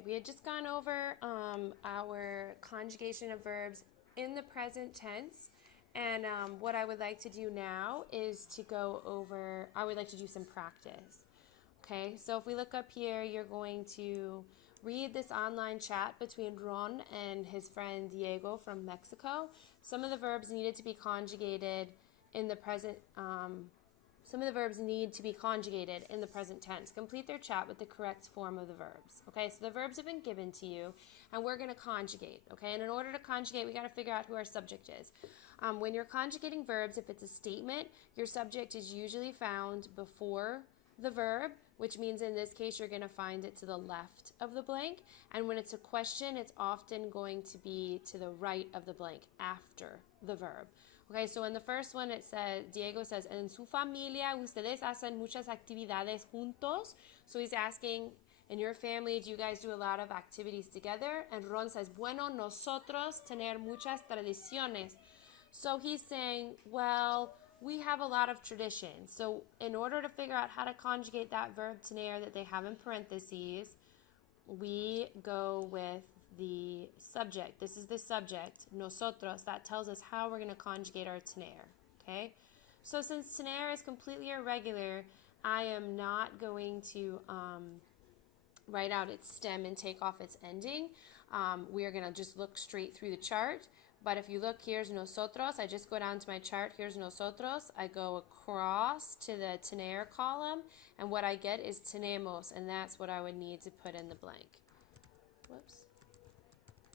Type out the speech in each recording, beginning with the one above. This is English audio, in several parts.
Okay, we had just gone over our conjugation of verbs in the present tense. And what I would like to do now is to go over, I would like to do some practice. Okay, so if we look up here, you're going to read this online chat between Ron and his friend Diego from Mexico. Some of the verbs needed to be conjugated in the present some of the verbs need to be conjugated in the present tense. Complete their chat with the correct form of the verbs. Okay, so the verbs have been given to you, and we're going to conjugate. Okay, and in order to conjugate, we got to figure out who our subject is. When you're conjugating verbs, if it's a statement, your subject is usually found before the verb, which means in this case, you're going to find it to the left of the blank. And when it's a question, it's often going to be to the right of the blank after the verb. Okay, so in the first one, it says, Diego says, en su familia, ustedes hacen muchas actividades juntos. So he's asking, in your family, do you guys do a lot of activities together? And Ron says, bueno, nosotros tener muchas tradiciones. So he's saying, well, we have a lot of traditions. So in order to figure out how to conjugate that verb tener that they have in parentheses, we go with the subject. This is the subject, nosotros. That tells us how we're going to conjugate our tener, okay? So since tener is completely irregular, I am not going to write out its stem and take off its ending. We are going to just look straight through the chart. But if you look, here's nosotros. I just go down to my chart. Here's nosotros. I go across to the tener column, and what I get is tenemos, and that's what I would need to put in the blank. Whoops.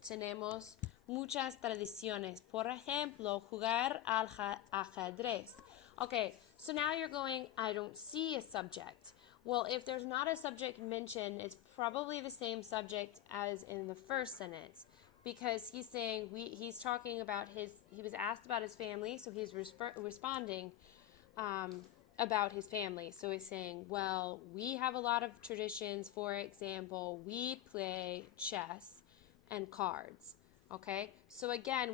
Tenemos muchas tradiciones. Por ejemplo, jugar al ajedrez. Okay, so now you're going, I don't see a subject. Well, if there's not a subject mentioned, it's probably the same subject as in the first sentence, because he's saying, he's talking about he was asked about his family, so he's responding about his family. So he's saying, well, we have a lot of traditions. For example, we play chess and cards. Okay, so again,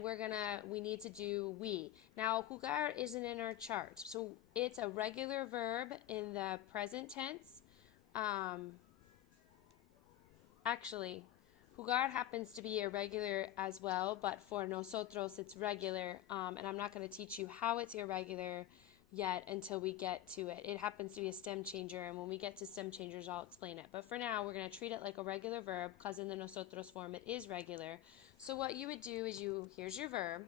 we need to do we. Now, jugar isn't in our chart, so it's a regular verb in the present tense. Actually, jugar happens to be irregular as well, but for nosotros, it's regular, and I'm not going to teach you how it's irregular yet until we get to it. It happens to be a stem changer, and when we get to stem changers, I'll explain it. But for now, we're going to treat it like a regular verb, because in the nosotros form, it is regular. So what you would do is here's your verb.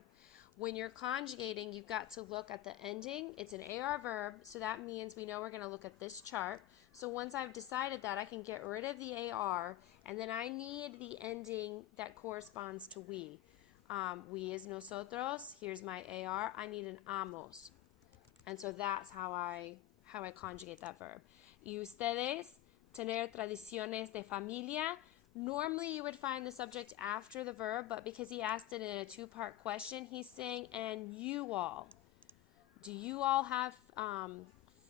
When you're conjugating, you've got to look at the ending. It's an AR verb, so that means we know we're going to look at this chart. So once I've decided that, I can get rid of the AR, and then I need the ending that corresponds to we. We is nosotros. Here's my AR. I need an amos. And so that's how I conjugate that verb. Y ustedes, tener tradiciones de familia. Normally you would find the subject after the verb, but because he asked it in a two-part question, he's saying, and you all. Do you all have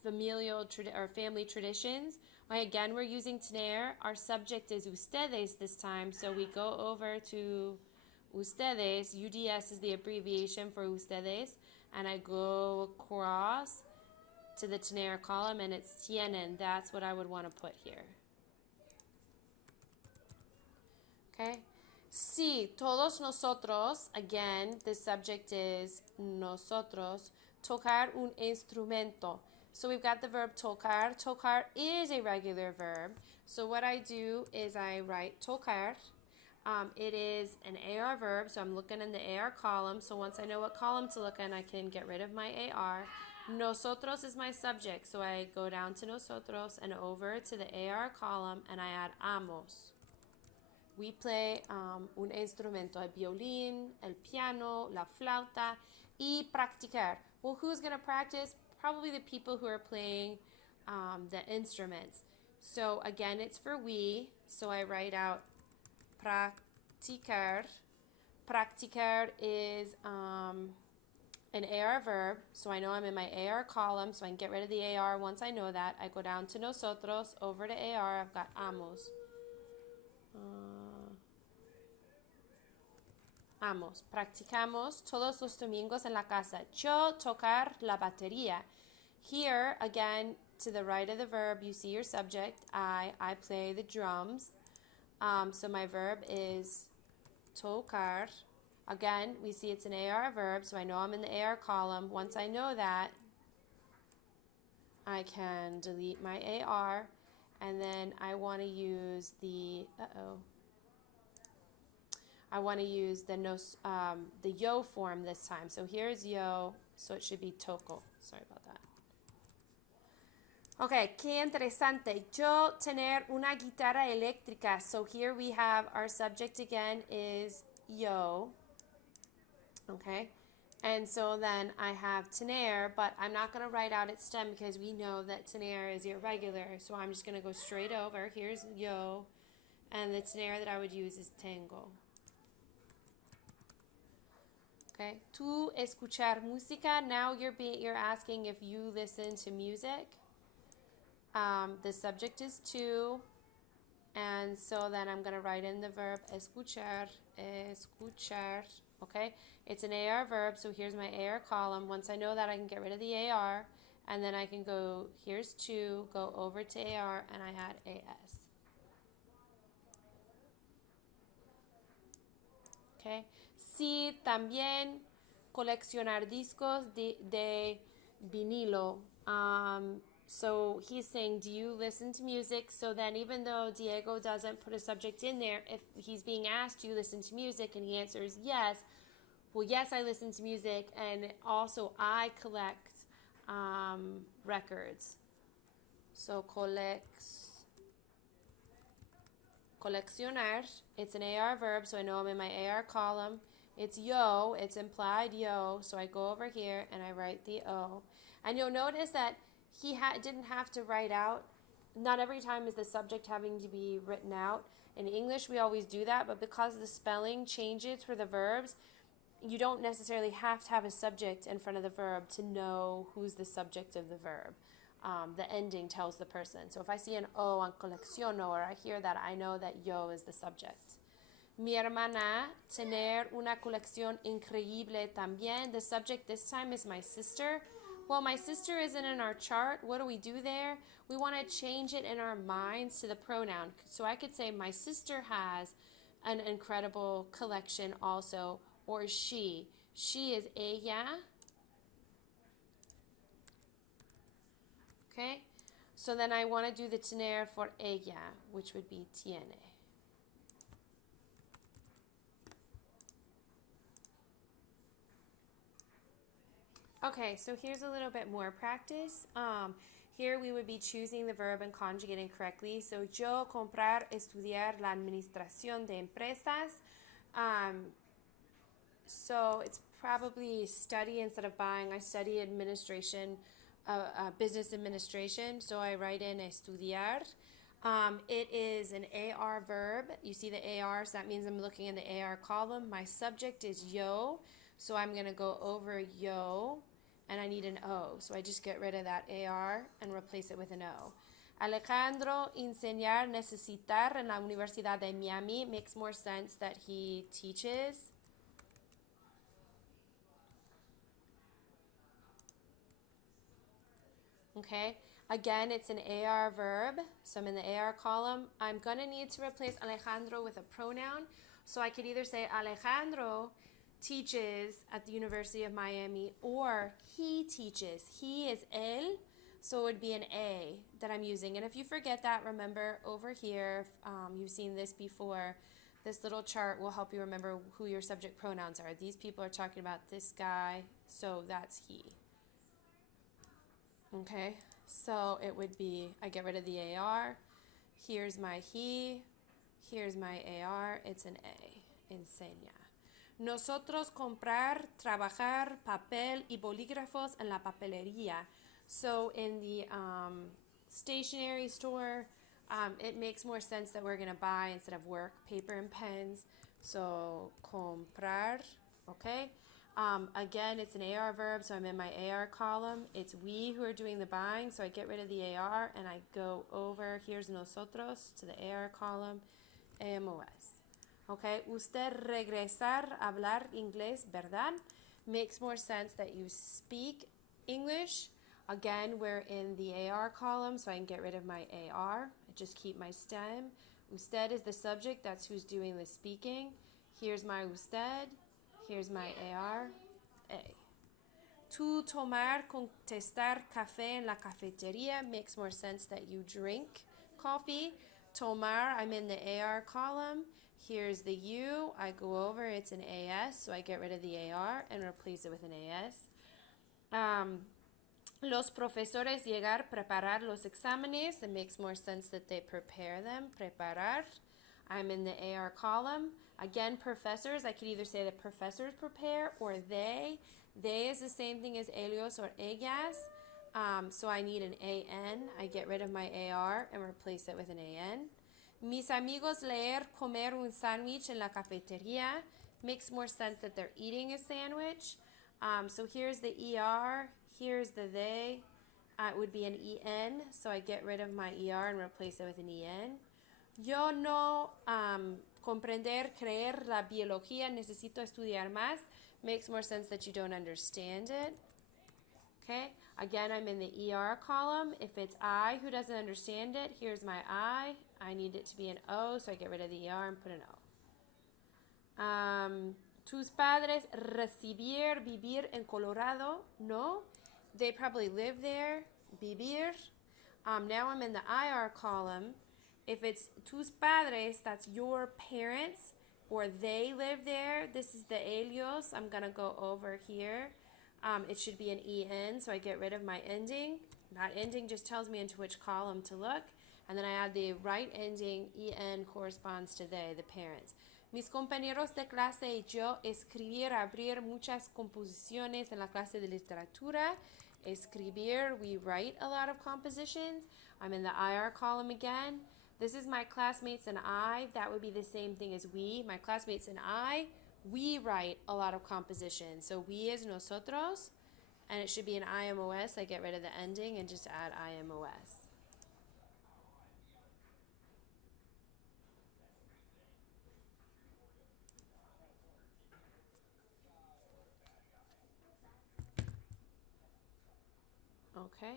familial or family traditions? Well, again, we're using tener. Our subject is ustedes this time, so we go over to ustedes. UDS is the abbreviation for ustedes. And I go across to the tener column, and it's tienen. That's what I would want to put here. Okay? Si todos nosotros, again, the subject is nosotros, tocar un instrumento. So we've got the verb tocar. Tocar is a regular verb. So what I do is I write tocar. It is an AR verb, so I'm looking in the AR column. So once I know what column to look in, I can get rid of my AR. Nosotros is my subject, so I go down to nosotros and over to the AR column, and I add amos. We play un instrumento, el violín, el piano, la flauta, y practicar. Well, who's going to practice? Probably the people who are playing the instruments. So again, it's for we, so I write out practicar. Practicar is an AR verb, so I know I'm in my AR column, so I can get rid of the AR once I know that. I go down to nosotros, over to AR, I've got amos. Amos. Practicamos todos los domingos en la casa. Yo tocar la batería. Here, again, to the right of the verb, you see your subject, I play the drums. So my verb is tocar. Again, we see it's an AR verb, so I know I'm in the AR column. Once I know that, I can delete my AR, and then I want to use the, I want to use the the yo form this time. So here's yo, so it should be toco. Sorry about that. Okay, qué interesante. Yo tener una guitarra eléctrica. So here we have our subject again is yo. Okay, and so then I have tener, but I'm not going to write out its stem because we know that tener is irregular. So I'm just going to go straight over. Here's yo, and the tener that I would use is tengo. Okay, tú escuchar música. Now you're asking if you listen to music. The subject is tú, and so then I'm going to write in the verb escuchar, escuchar, okay? It's an AR verb, so here's my AR column. Once I know that, I can get rid of the AR, and then I can go, here's tú, go over to AR, and I add AS. Okay? Sí, también coleccionar discos de vinilo. So he's saying, do you listen to music? So then even though Diego doesn't put a subject in there, if he's being asked, do you listen to music? And he answers yes. Well, yes, I listen to music, and also I collect records. So coleccionar, it's an AR verb, so I know I'm in my AR column. It's yo, it's implied yo, so I go over here and I write the O. And you'll notice that he didn't have to write out. Not every time is the subject having to be written out. In English, we always do that, but because the spelling changes for the verbs, you don't necessarily have to have a subject in front of the verb to know who's the subject of the verb. The ending tells the person. So if I see an O on colecciono, or I hear that, I know that yo is the subject. Mi hermana, tener una colección increíble también. The subject this time is my sister. Well, my sister isn't in our chart. What do we do there? We want to change it in our minds to the pronoun. So I could say my sister has an incredible collection also, or she. She is ella. Okay? So then I want to do the tener for ella, which would be tiene. Okay, so here's a little bit more practice. Here we would be choosing the verb and conjugating correctly. So yo comprar, estudiar la administración de empresas. So it's probably study instead of buying. I study administration, business administration. So I write in estudiar. It is an AR verb. You see the AR, so that means I'm looking in the AR column. My subject is yo, so I'm going to go over yo. And I need an O, so I just get rid of that AR and replace it with an O. Alejandro, enseñar, necesitar en la Universidad de Miami makes more sense that he teaches. Okay, again, it's an AR verb, so I'm in the AR column. I'm going to need to replace Alejandro with a pronoun, so I could either say Alejandro teaches at the University of Miami, or he teaches. He is él, so it would be an A that I'm using. And if you forget that, remember over here, you've seen this before, this little chart will help you remember who your subject pronouns are. These people are talking about this guy, so that's he. Okay, so it would be, I get rid of the AR, here's my he, here's my AR, it's an A, enseña. Nosotros comprar, trabajar, papel y bolígrafos en la papelería. So in the stationery store, it makes more sense that we're going to buy instead of work, paper and pens. So comprar, okay? Again, it's an AR verb, so I'm in my AR column. It's we who are doing the buying, so I get rid of the AR and I go over, here's nosotros, to the AR column, AMOS. Okay, usted regresar, hablar inglés, ¿verdad? Makes more sense that you speak English. Again, we're in the AR column, so I can get rid of my AR. I just keep my stem. Usted is the subject, that's who's doing the speaking. Here's my usted. Here's my AR. A. Tu tomar, contestar café en la cafetería makes more sense that you drink coffee. Tomar, I'm in the AR column. Here's the U. I go over, it's an AS, so I get rid of the AR and replace it with an AS. Los profesores llegar, preparar los exámenes. It makes more sense that they prepare them. Preparar. I'm in the AR column. Again, professors. I could either say the professors prepare or they. They is the same thing as ellos or ellas. So I need an AN. I get rid of my AR and replace it with an AN. Mis amigos leer, comer un sándwich en la cafetería. Makes more sense that they're eating a sandwich. So here's the ER. Here's the they. It would be an EN, so I get rid of my ER and replace it with an EN. Yo no comprender, creer la biología, necesito estudiar más. Makes more sense that you don't understand it. Okay, again, I'm in the ER column. If it's I who doesn't understand it, here's my I. I need it to be an O, so I get rid of the ER and put an O. Tus padres recibir, vivir en Colorado. No, they probably live there. Vivir. Now I'm in the IR column. If it's tus padres, that's your parents, or they live there. This is the ellos. I'm going to go over here. It should be an EN, so I get rid of my ending. That ending just tells me into which column to look. And then I add the right ending. EN corresponds to they, the parents. Mis compañeros de clase y yo escribir, abrir muchas composiciones en la clase de literatura. Escribir, we write a lot of compositions. I'm in the IR column again. This is my classmates and I. That would be the same thing as we. My classmates and I, we write a lot of compositions. So we is nosotros, and it should be an IMOS. I get rid of the ending and just add IMOS. Okay.